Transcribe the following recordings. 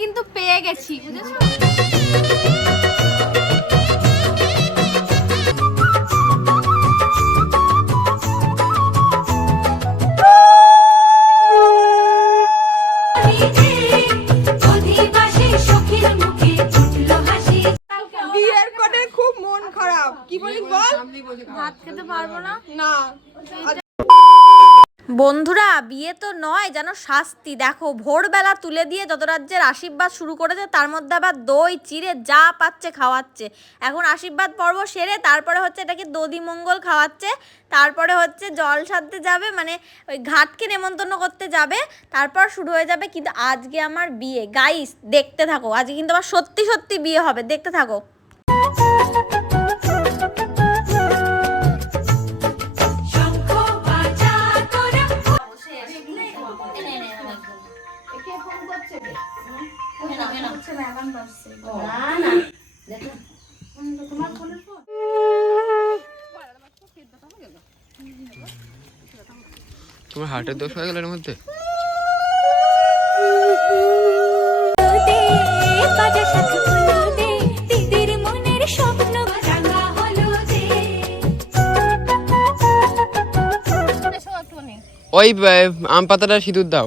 কিন্তু পেয়ে গেছি বুঝেছ? খুব মন খারাপ। কি বলি বল? ভাত খেতে পারব না? না। বন্ধুরা, বিয়ে তো নয়, যেন শাস্তি। দেখো, ভোরবেলা তুলে দিয়ে যত রাজ্যের আশীর্বাদ শুরু করেছে, তার মধ্যে আবার দই, চিড়ে যা পাচ্ছে খাওয়াচ্ছে। এখন আশীর্বাদ পর্ব সেরে তারপরে হচ্ছে এটাকে দধি মঙ্গল খাওয়াচ্ছে, তারপরে হচ্ছে জল সারতে যাবে মানে ওই ঘাটকে নেমন্তন্ন করতে যাবে, তারপর শুরু হয়ে যাবে কিন্তু আজকে আমার বিয়ে। গাইস দেখতে থাকো, আজকে কিন্তু আমার সত্যি সত্যি বিয়ে হবে, দেখতে থাকো। তোমার হার্টের দোষ হয়ে গেল এর মধ্যে? ওই আম পাতাটা সিঁদুর দাও।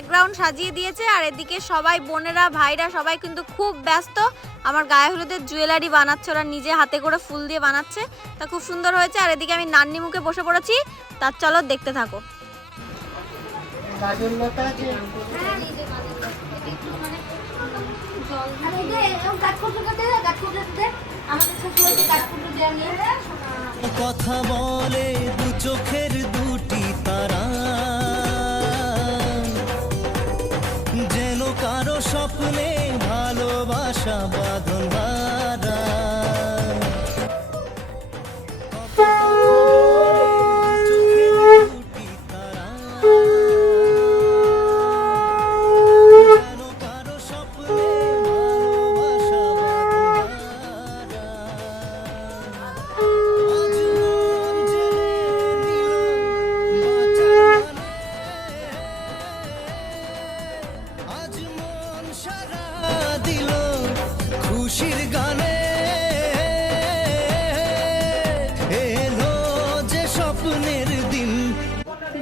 ব্যাকগ্রাউন্ড সাজিয়ে দিয়েছে আর এদিকে সবাই বোনেরা ভাইরা সবাই কিন্তু খুব ব্যস্ত। আমার গায়ে হলুদের জুয়েলারি বানাচ্ছে ওরা নিজে হাতে করে ফুল দিয়ে বানাচ্ছে। তা খুব সুন্দর হয়েছে আর এদিকে আমি নান্নি মুখে বসে পড়েছি তার চলো দেখতে থাকো। কথা বলে দু চোখের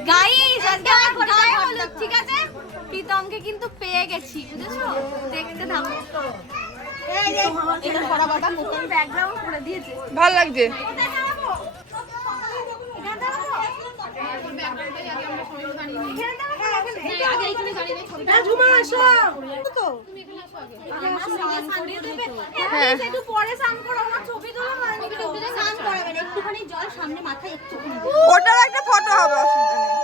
গাইস আজকে আমার গায়ে হলুদ ঠিক আছে? প্রীতমকে কিন্তু পেয়ে গেছি বুঝেছ? দেখতে থাকো। ভালো লাগছে। হ্যাঁ ওটার একটা ফটো হবে অসুবিধা নেই।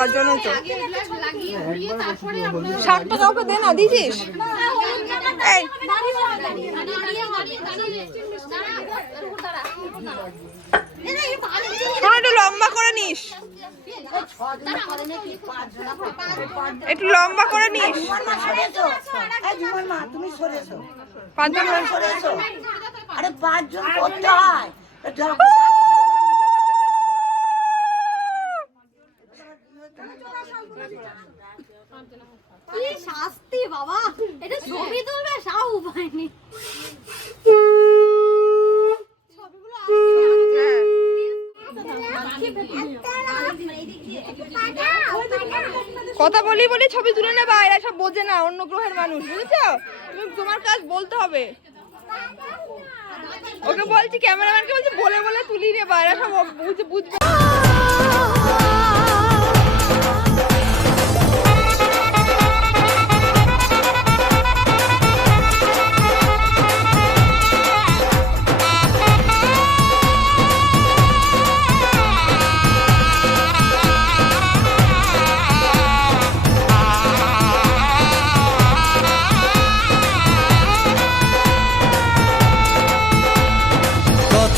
লাগার জন্যই তো। শার্টটা কাউকে দে না দিয়েছিস? এই। একটু লম্বা করে নিস। একটু লম্বা করে নিস। পাঁচজন। আরে পাঁচজন করতে হয় এটা কি শাস্তি বাবা এটা ছবি তুলবে উপায় নেই। কথা বলি বলি ছবি তুলে নেবা, এরা সব বোঝে না, অন্য গ্রহের মানুষ, বুঝেছ? তুমি তোমার কাজ বলতে হবে। ওকে বলছি, ক্যামেরাম্যানকে বলছি, বলে বলে তুলি নেবা, এরা সব বুঝে বুঝবে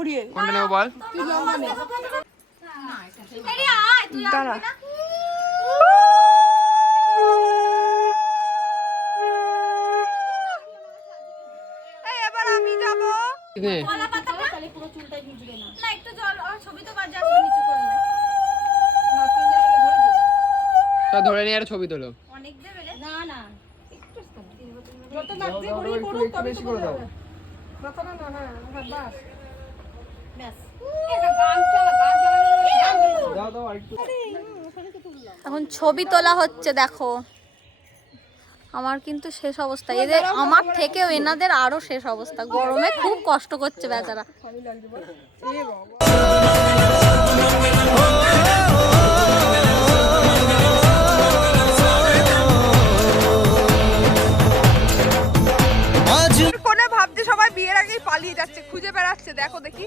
না কোনটা নেব বল এরে আয় তুই দাঁড়া। এই, এবার আমি যাব। নে। না একটু জল আর ছবি তো বাজে আসবে নিচু করলে। তা ধরে নিয়ে আর ছবি তোলো। অনেক দেবে রে না না। এখন ছবি তোলা হচ্ছে দেখো। আমার কিন্তু শেষ অবস্থা। এদের আমার থেকেও এনাদের আরও শেষ অবস্থা। গরমে খুব কষ্ট করছে বেচারা। ফোনে ভাবছে সবাই বিয়ের আগেই পালিয়ে যাচ্ছে খুঁজে বেড়াচ্ছে। দেখো দেখি।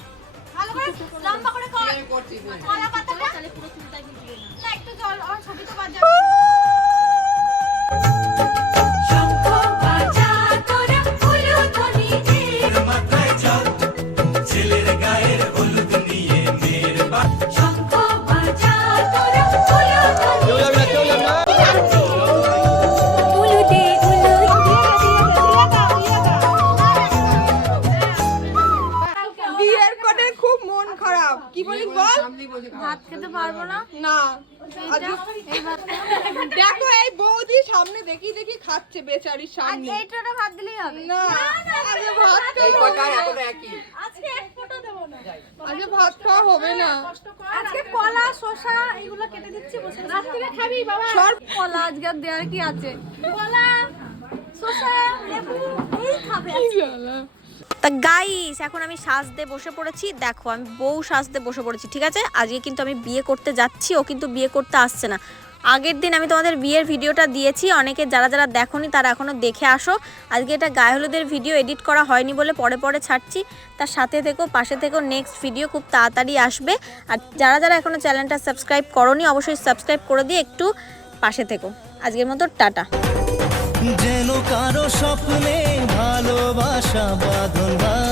লম্বা করে কর। কলা পাতাটা। না একটু জল আর ছবি তো বাদ কেউ পারব না? না। দেখো এই বৌদি সামনে দেখি দেখি খাচ্ছে বেচারির আজ সামনে। এই টোটা ভাত দিলেই হবে। না আজকে ভাত এই কটা একই আজকে এক ফোঁটা দেবো না। আজকে ভাত খাওয়া হবে না। আজকে কলা শসা এগুলো কেটে দিচ্ছি বসে রাত্রিরে খাবি বাবা। সর কলা আজকে আর দেওয়ার কি আছে? কলা শসা লেবু এই খাবে। তা গাইস এখন আমি সাজতে বসে পড়েছি। দেখো, আমি বউ সাজতে বসে পড়েছি, ঠিক আছে? আজকে কিন্তু আমি বিয়ে করতে যাচ্ছি, ও কিন্তু বিয়ে করতে আসছে না। আগের দিন আমি তোমাদের বিয়ের ভিডিওটা দিয়েছি, অনেকে যারা যারা দেখোনি তারা এখনও দেখে আসো। আজকে এটা গায়ে হলুদের ভিডিও এডিট করা হয়নি বলে পরে পরে ছাড়ছি। তার সাথে থেকেও পাশে থেকেও নেক্সট ভিডিও খুব তাড়াতাড়ি আসবে। আর যারা যারা এখনও চ্যানেলটা সাবস্ক্রাইব করনি, অবশ্যই সাবস্ক্রাইব করে দিয়ে একটু পাশে থেকো। আজকের মতো টাটা। যেন কারও স্বপ্নে ভালোবাসা বাঁধন হারা